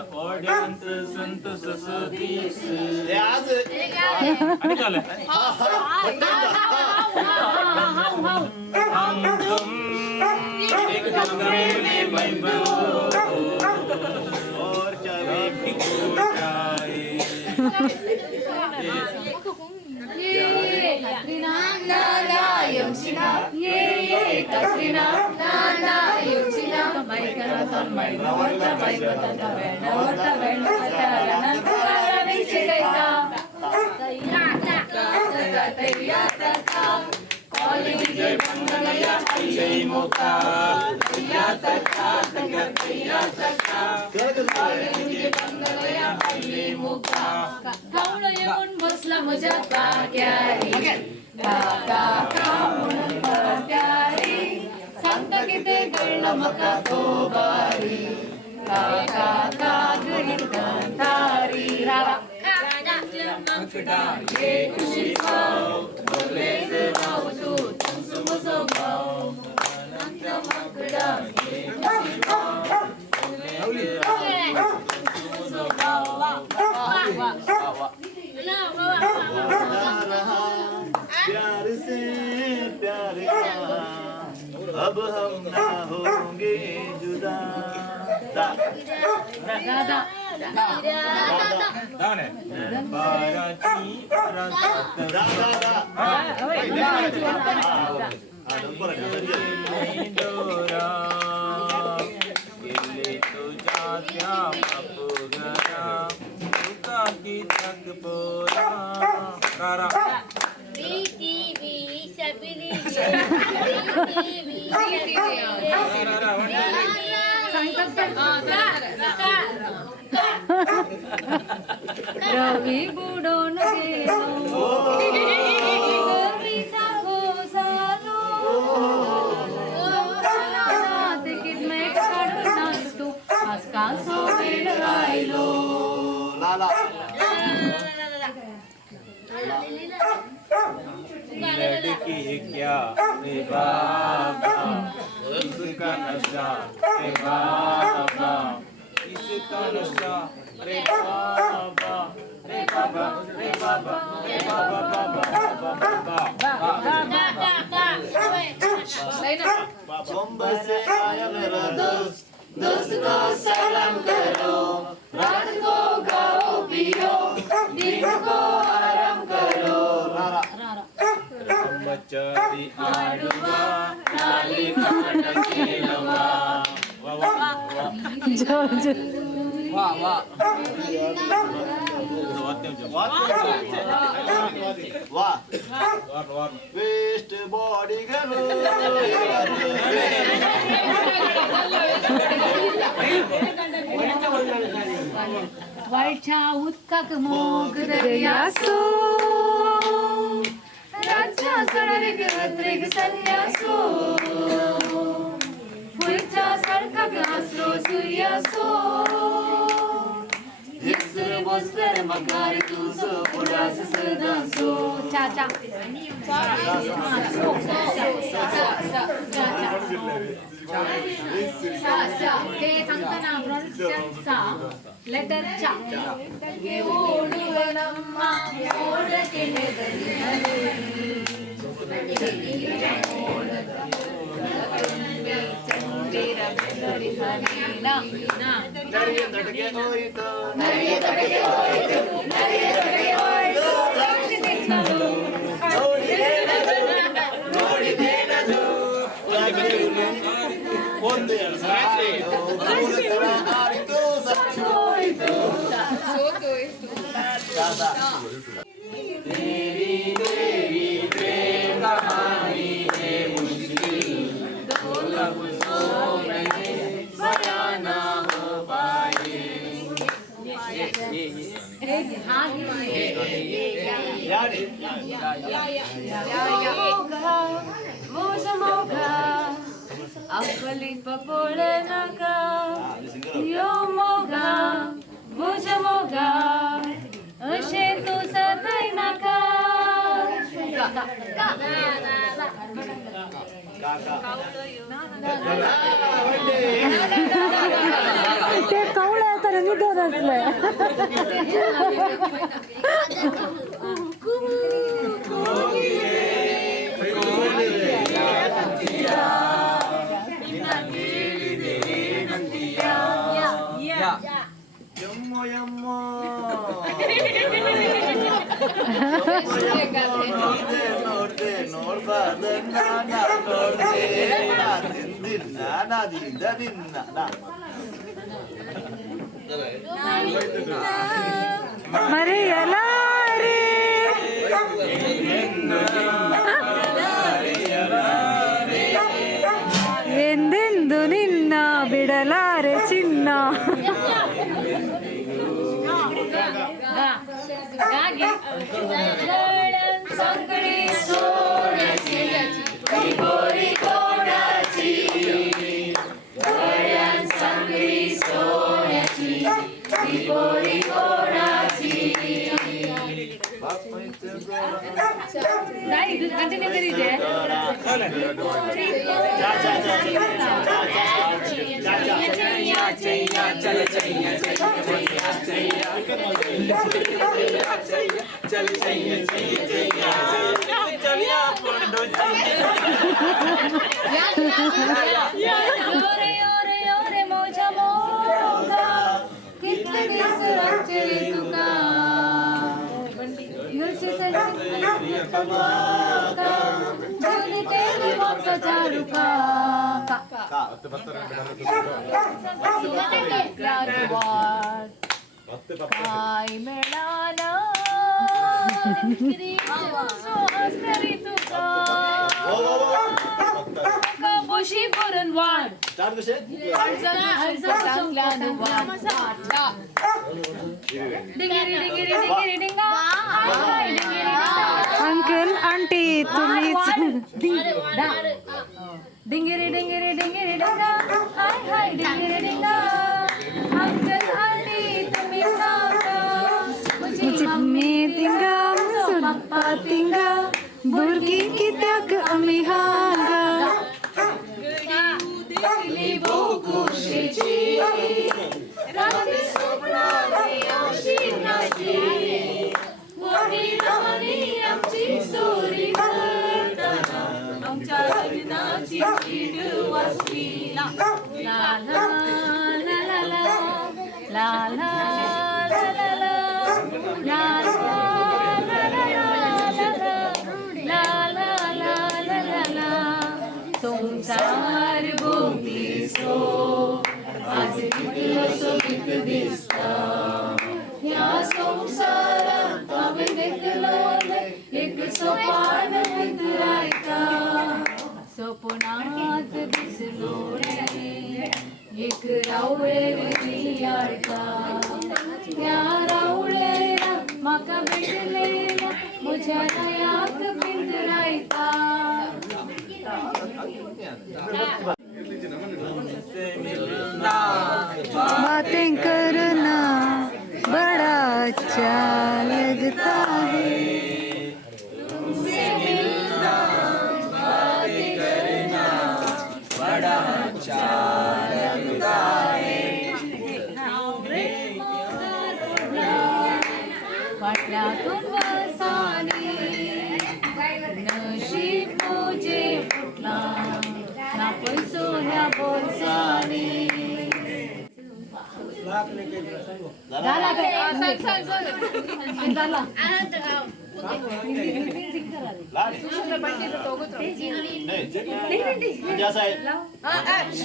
ओढ्यांत संत ससतीस हे आज आणि झालं एक गंगेने वैभव और चले भिकोटाए जय मंगलया जय मोका या तका तया तका मंगलया जय मोका कावळा येऊन बसला माझ्या पाक्यारी काका म्हणून पाक्यारी सांगता की ते गळलं मका तो बारी काका का गरीब गंधारी रारा मकड़ा ये खुशी खाओ बोले राव तू सुमसो गाओ अनंत मकड़ा ये खुशी खाओ बोले सुमसो गाओ प्यार से प्यार का अब हम ना होंगे जुदा दादा दाने बाराची रसत डोरा गेले तुझ्या त्या बापुगरा तुका की तक पोरा कारा रवी बुडून गेलो गरमीचा घोसालो तिकीट मेक काढून नाचतो आज का सोबेड राहिलो लड़की क्या रे बाबा इसका नशा रे बाबा इसका नशा रे बाबा रे बाबा रे बाबा रे बाबा बाबा बॉम्बे से आया मेरा दोस्त दोस्त को सलाम करो रात को गाओ पियो दिन को आराम करो बच्चारी आडवा लाली काट केलवा वा वा वा वाह वा वेस्ट बॉडी गलो वाईटच्या उदकाक मोग दर्यासो रातच्या सडरेक रत्रेक संन्यासो फुलच्या सडकाक आसरो सूर्यासो येसर बसतर मकार तुझो उडास सदासो चा चा सा ते सांगताना प्रोनाउन्सिएशन सा लेटर चा ओडुवनम्मा ओडकेने तेरी प्रेम कहानी है मुश्किल दो लफ्जों में बयां ना हो पाए अकली पपोळे नका यो मोगा मुझ मोगा अशे तू सदाय नका ते कवळ्या तर निधन बसलाय ಯಮ್ಮೋ ಯಮ್ಮೋ ನೋಡ್ದೆ ನೋಡ್ಬಾರ್ದನ್ನ ನೋಡ್ದೆ ತಿಂದಿನ್ನ ನಾದಿಂದ ನಿನ್ನ మరి ఎలా రే ಎಂದೆಂದು ನಿನ್ನ ಬಿಡಲಾರೆ ಚಿನ್ನ कंटिन्यू करीजिए स्टार्ट कसे अंकल आंटी तुम्हीच डिंगिरी डिंगिरी डिंगिरी डिंगा हाय हाय डिंगिरी डिंगा अंकल आंटी तुम्ही सांगा मुझी मम्मी तिंगा मुझी पप्पा तिंगा बुर्गी कित्याक आम्ही हांगा दिली बोकुशीची रात्री स्वप्नाची अशी नाची मोठी राणी आमची सोरी करताना आमच्या लग्नाची चिडू वाजली ला ला ला ला ला ला ला ला ला ला ला संसार भोवती सो आज कितलो सोबीत दिसता ह्या संसारात हांवें देखलोले एक सोपान उतरायता सपनांत दिसलो रे एक रावळेर नियाळटा ह्या रावळेरा म्हाका भेटलेल्या म्हज्या नयाक पिंजरायता बातें करना बड़ा अच्छा लगता है तुमसे मिलना बातें करना बड़ा अच्छा लगता है वाटल्यातून वसानी नशीब तुझे फुटला ना पैसो ह्या बोलसानी झाला काय झाला जैसा है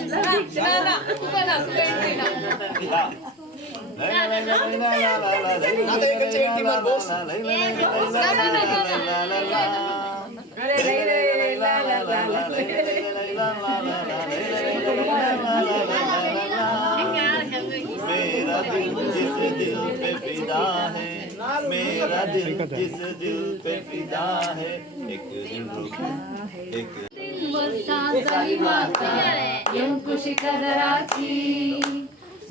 मेरा दिल जिस दिल पे फिदा है मेरा दिल जिस दिल पे फिदा है एक दिन रुको एक खुशी कदराची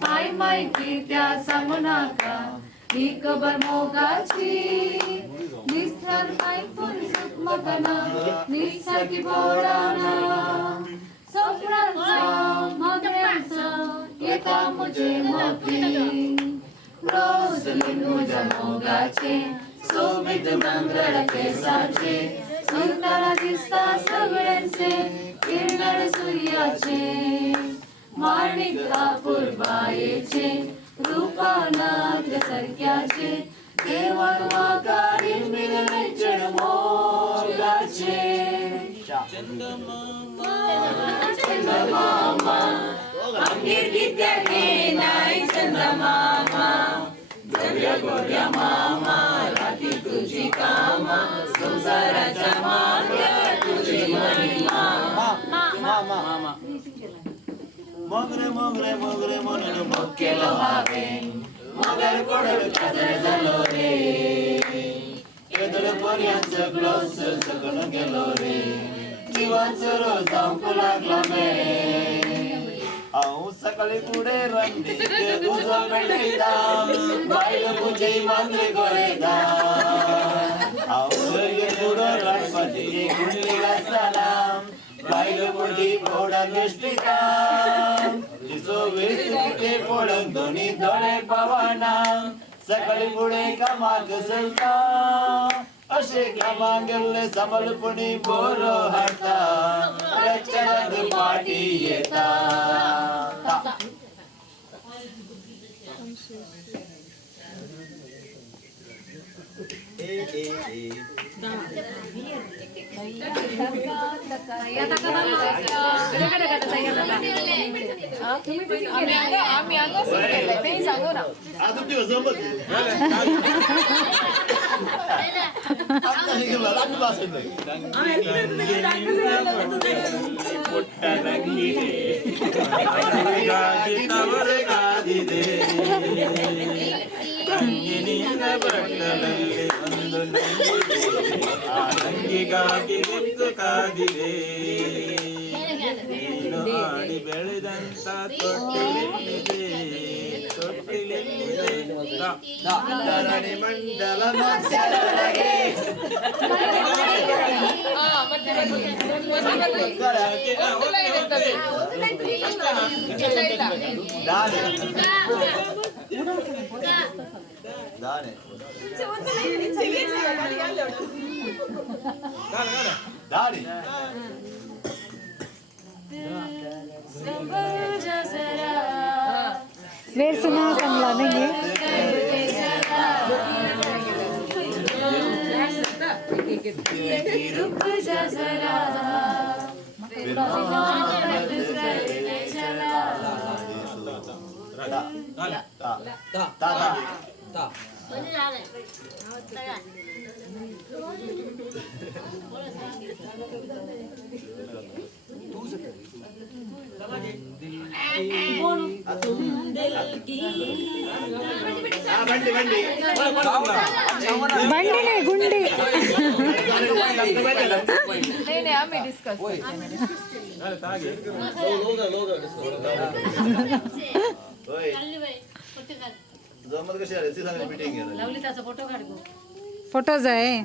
माय माहिती त्या सांगू नका ही खबर मोगाची निसर ऐकून सुखमगना निसारखी बोडाना स्वप्नांचा मग्यांचा येता मुझे मकी लिंबूच्या मोगाचे सोबीत मंगळ केसाचे सुंदर दिसता सगळ्यांचे किरण सूर्याचे माणिक कापूर बायेचे रूपानाथ सरक्याचे केवळ वागारी मिळणे चढमोगाचे चंदमामा अंगीर गीत्याने नाही चंदमामा गोऱ्या गोऱ्या मामा राती तुझी कामा संसाराच्या मागे तुझी महिमा मोगरे मोगरे मोगरे म्हणून मग केलं व्हावे मगर कोडर काजळ झालो रे केदळ पर्यांचं ग्लोस सगळं गेलो रे जीवाचं रोज जाऊक लागला मे हांव सकाळी पुढे रंदीत तुझो पेटयता बायल तुझे मांद्रे गोळयता हांव घरगे पुढो गणपतीची कुंडली घालताना बायल मुडी पोडा दृष्टिता तिचो वेस किते पडून दोन्ही दोळे पावाना सकाळी पुढे कामाक चलता अशे कामाक गेल्ले समलपणी बोरो हाडटा प्रचाराक पाटी येता आम्ही अंग केलंय ते सांगू ना ಹಾಡಿ ಬೆಳೆದಂತ ತೊಟ್ಟಿಲೆಲ್ಲಿದೆ ಧರಣಿ ಮಂಡಲ ಮಧ್ಯದೊಳಗೆ दाढी वेळ सुना चांगला नाही बंडी बंडी बंडी नाही गुंडी नाही आम्ही डिस्कस जमत कशी आली ती सांगली मीटिंग फोटोज आहे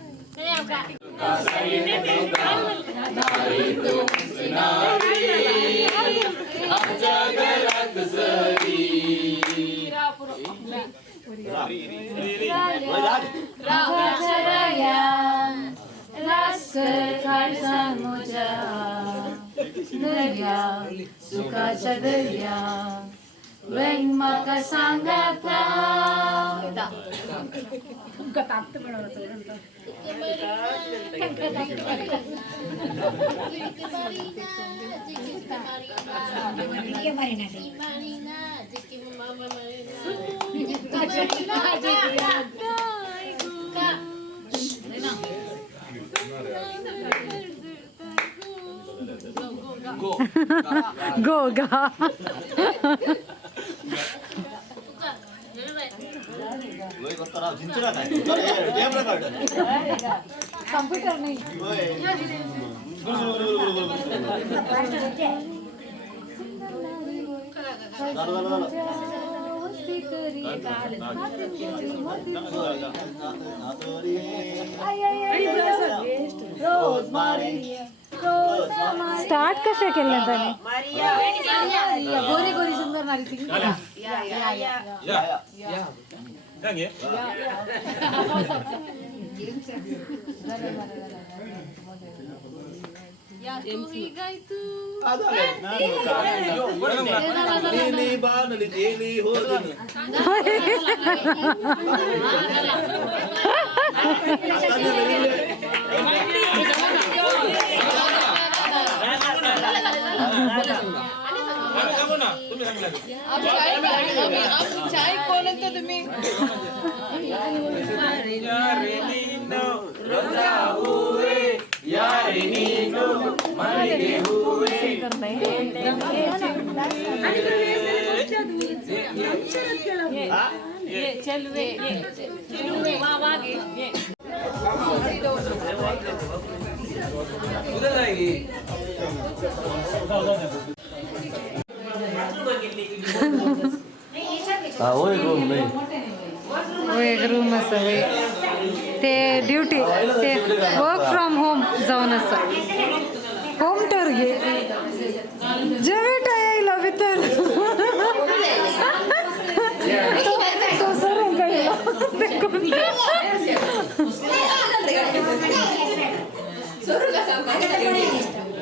सुखाच्या दर्या वेन म्हाका सांगाता गोगा कंप्यूटर नाही स्टार्ट कशा केलं त्याने गोरी गोरी सुंदर Mari sing. Ya. Yang ya. Ya curiga itu. Ini ban di jeli hodin. Kamu na, तुम्ही सांगितलं. चाय कोणतं तुम्ही Yari nino roja huwe, yari nino mari huwe. ये चलवे ये वा वागे ये उधर जाएगी. होय रूम नाही वो एक रूम असं ते ड्युटी ते वर्क फ्रॉम होम जाऊन असं होम टूर घे जेवेट यायला तर तो सर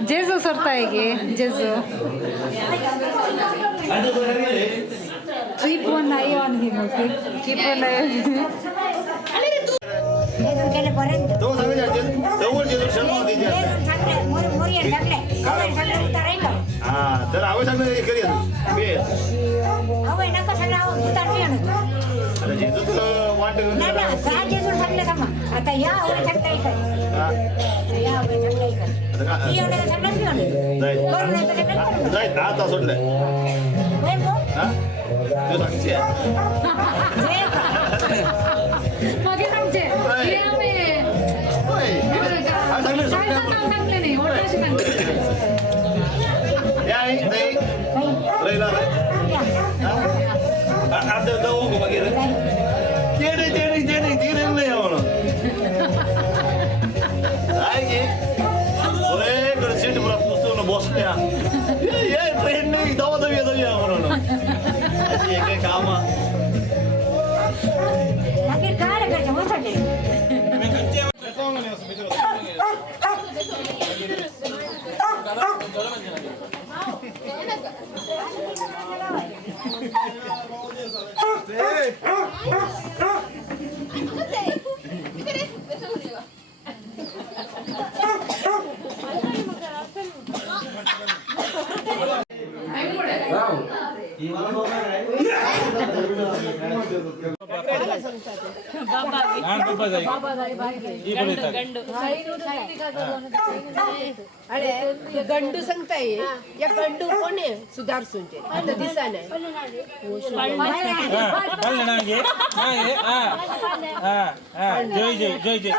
जेजू सरताय गे जेजू Keep one eye on him, okay? Keep one eye on him. तो सांगायचे जवळ जेजू शर्मा होती हा तर आवड सांगणार करी आता जेजूच वाट आता या जाय आता सोडलंय हा तू सांगते मागे सांगते हे आम्ही काय सांगले नाही ओळखायचे सांगते या नाही रहिला आता जाऊ का वगैरे ते नाही नाही म्हणून काय की सीट पुरा पुस्तक बसल्या ट्रेन नाही जाऊया म्हणून एक काम अरे गंडू सांगताय या गंडू कोण आहे सुधारसूनचे आता दिसा नाही जय.